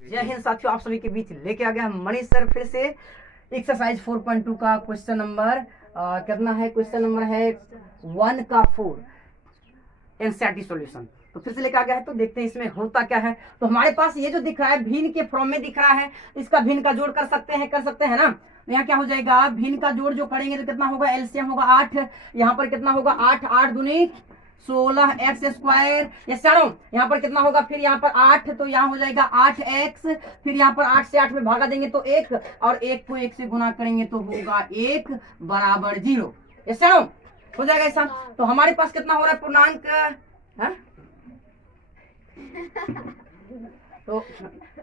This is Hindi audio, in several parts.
जय हिंद साथियों, आप सभी के बीच लेके आ गया मनीष सर फिर से एक्सरसाइज 4.2 का क्वेश्चन नंबर कितना है। क्वेश्चन नंबर है 1 का 4 एनसीईआरटी सॉल्यूशन। तो फिर से लेके आ गया है, तो देखते हैं इसमें होता क्या है। तो हमारे पास ये जो दिख रहा है भिन्न के फॉर्म में दिख रहा है, इसका भिन्न का जोड़ कर सकते हैं ना। तो यहाँ क्या हो जाएगा, भिन्न का जोड़ जो करेंगे तो कितना होगा, एलसीएम होगा 8। यहाँ पर कितना होगा 8 8 दूनी 16x²। ये चारों यहाँ पर कितना होगा, फिर यहाँ पर 8 तो यहाँ हो जाएगा 8x। फिर यहाँ पर 8 से 8 में भागा देंगे तो 1, और 1 को 1 से गुना करेंगे तो होगा 1 बराबर 0। ये चारों हो जाएगा ऐसा। तो हमारे पास कितना हो रहा है पूर्णांक है? तो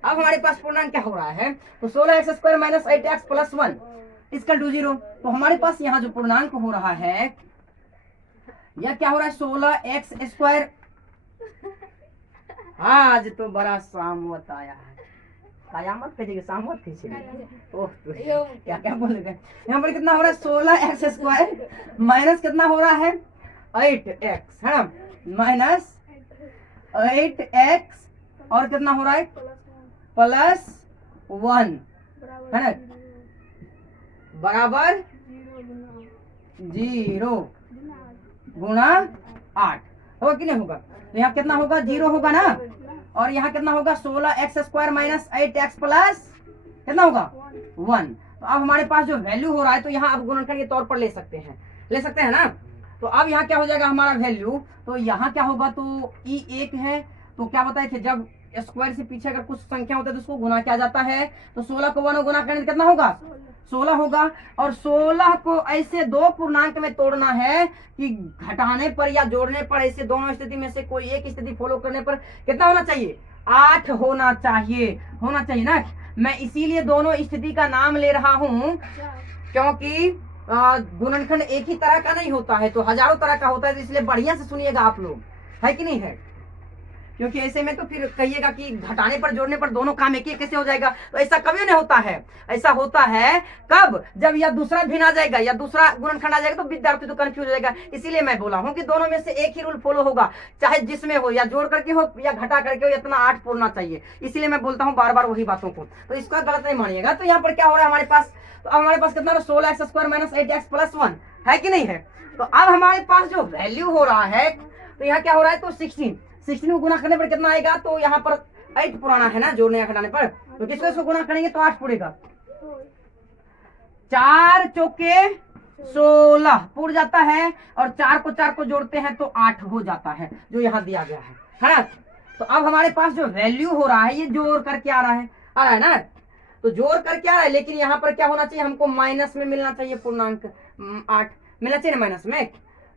अब हमारे पास पूर्णांक क्या हो रहा है, तो 16x² माइनस 8x प्लस 1 इसका 0। तो हमारे पास यहाँ जो पूर्णांक हो रहा है यह क्या हो रहा है, 16x²। आज तो बड़ा सामवत आया है, कयामत खींचेगी, सामवत खींचेगी। ओह क्या क्या बोल रहे, यहाँ पर कितना हो रहा है 16x² माइनस कितना हो रहा है 8x है ना, माइनस 8x और कितना हो रहा है प्लस 1 है ना, बराबर 0 गुणा 8 होगा कि नहीं होगा। तो यहाँ कितना होगा 0 होगा ना, और यहाँ कितना होगा 16x² माइनस 8x प्लस कितना होगा 1। तो अब हमारे पास जो वैल्यू हो रहा है तो यहाँ अब गुणनखंड के तौर पर ले सकते हैं ना। तो अब यहाँ क्या हो जाएगा हमारा वैल्यू, तो यहाँ क्या होगा, तो E1 है। तो क्या बताए थे, जब स्क्वायर से पीछे अगर कुछ संख्या होता है तो उसको गुना किया जाता है। तो 16 को 1 गुना करेंगे कितना होगा 16 होगा, और 16 को ऐसे दो पूर्णांक में तोड़ना है कि घटाने पर या जोड़ने पर ऐसे दोनों स्थिति में से कोई एक स्थिति फॉलो करने पर कितना होना चाहिए 8 होना चाहिए ना। मैं इसीलिए दोनों स्थिति का नाम ले रहा हूं क्योंकि गुणनखंड एक ही तरह का नहीं होता है, तो हजारों तरह का होता है। तो इसलिए बढ़िया से सुनिएगा आप लोग, है कि नहीं है, क्योंकि ऐसे में तो फिर कहिएगा कि घटाने पर जोड़ने पर दोनों काम एक ही कैसे हो जाएगा। तो ऐसा कभी नहीं होता है। ऐसा होता है कब, जब या दूसरा भिन्न आ जाएगा या दूसरा गुणनखंड आ जाएगा तो विद्यार्थी तो कंफ्यूज हो जाएगा। इसीलिए मैं बोला हूं कि दोनों में से एक ही रूल फॉलो होगा, चाहे जिसमें हो, या जोड़ करके हो या घटा करके हो, इतना 8 पूरना चाहिए। इसीलिए मैं बोलता हूँ बार बार वही बातों को, तो इसका गलत नहीं मानिएगा। तो यहाँ पर क्या हो रहा है हमारे पास, तो अब हमारे पास कितना 16x² माइनस 8x प्लस 1 है कि नहीं है। तो अब हमारे पास जो वैल्यू हो रहा है, तो यहाँ क्या हो रहा है, तो 16 को गुना करने पर कितना आएगा, तो यहाँ पर 8 पुराना है ना, जोड़ने या घटाने पर, तो किसको इसको गुना करेंगे तो 8 पुड़ेगा। 4 चौके 16 पुड़ जाता है, और 4 को जोड़ते हैं तो 8 हो जाता है, जो यहाँ दिया गया है ना। तो अब हमारे पास जो वैल्यू हो रहा है ये जोड़ करके आ रहा है ना, तो जोड़ करके आ रहा है। लेकिन यहाँ पर क्या होना चाहिए, हमको माइनस में मिलना चाहिए, पूर्णांक 8 मिलना चाहिए ना माइनस में।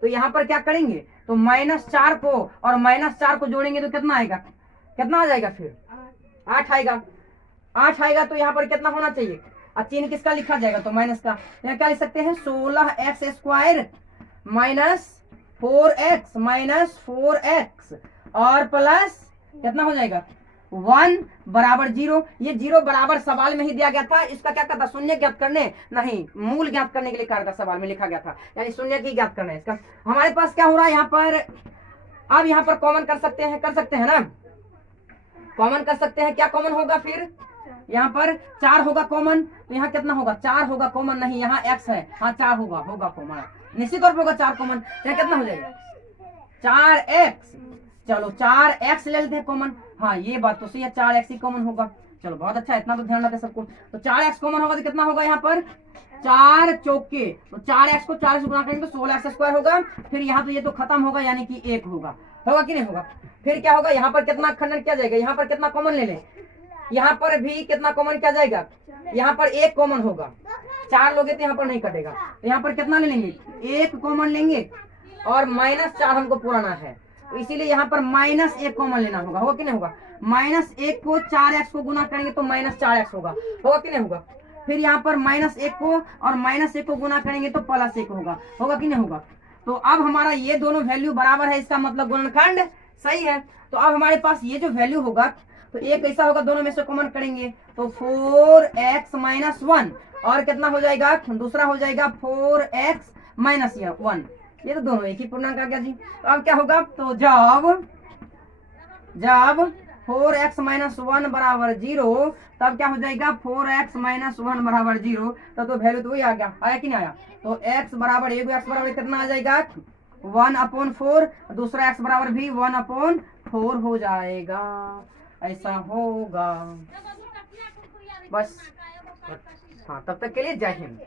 तो यहाँ पर क्या करेंगे, तो -4 को और -4 को जोड़ेंगे तो कितना आएगा, कितना आ जाएगा, फिर 8 आएगा। तो यहाँ पर कितना होना चाहिए, चिन्ह किसका लिखा जाएगा, तो माइनस का। यहाँ क्या लिख सकते हैं 16x² माइनस 4x और प्लस कितना हो जाएगा 1 बराबर 0। ये 0 बराबर सवाल में ही दिया गया था। इसका क्या कहता, शून्य ज्ञात करने नहीं, मूल ज्ञात करने के लिए कहा था, सवाल में लिखा गया था, यानी शून्य की ज्ञात करना है इसका। हमारे पास क्या हो रहा है यहाँ पर, अब यहाँ पर कॉमन कर सकते हैं ना, कॉमन कर सकते हैं। क्या कॉमन होगा, फिर यहाँ पर 4 होगा कॉमन, तो यहाँ कितना होगा 4 होगा कॉमन, नहीं यहाँ x है, हाँ 4 होगा कॉमन, निश्चित तौर पर होगा 4 कॉमन। यहाँ कितना हो जाएगा 4x, चलो 4x ले लेते हैं कॉमन, हाँ ये बात तो सही है, 4x ही कॉमन होगा। चलो बहुत अच्छा, इतना तो ध्यान रखते सबको। तो 4x कॉमन होगा तो कितना होगा यहाँ पर 4 चौके, तो 4x को 4 से गुणा करेंगे तो 16x² होगा। फिर यहाँ तो ये तो खत्म होगा, यानी कि 1 होगा कि नहीं होगा। फिर क्या होगा, यहाँ पर कितना खंडन किया जाएगा, यहाँ पर कितना कॉमन ले लें, यहाँ पर भी कितना कॉमन किया जाएगा, यहाँ पर 1 कॉमन होगा, 4 लोगे तो यहाँ पर नहीं कटेगा। तो यहाँ पर कितना ले लेंगे, 1 कॉमन लेंगे, और -4 हमको पुराना है, तो इसीलिए यहाँ पर -1 कॉमन लेना होगा कि नहीं होगा। -1 को 4x को गुना करेंगे तो -4x होगा कि नहीं होगा। फिर यहाँ पर -1 को और -1 को गुना करेंगे तो +1 होगा कि नहीं होगा। तो अब हमारा ये दोनों वैल्यू बराबर है, इसका मतलब गुणनखंड सही है। तो अब हमारे पास ये जो वैल्यू होगा, तो एक ऐसा होगा, दोनों में से कॉमन करेंगे तो 4x - 1, और कितना हो जाएगा, दूसरा हो जाएगा 4x - 1। ये तो दोनों एक ही पूर्णांक आ गया जी। तो अब क्या होगा, तो जब 4x-1 बराबर 0, तब क्या हो जाएगा 4x-1 बराबर 0, तब तो वैल्यू तो वही आ गया, आया कि नहीं आया। तो x बराबर x बराबर कितना आ जाएगा 1/4, दूसरा x बराबर भी 1/4 हो जाएगा, ऐसा होगा बस। हाँ, तब तक के लिए जय हिंद।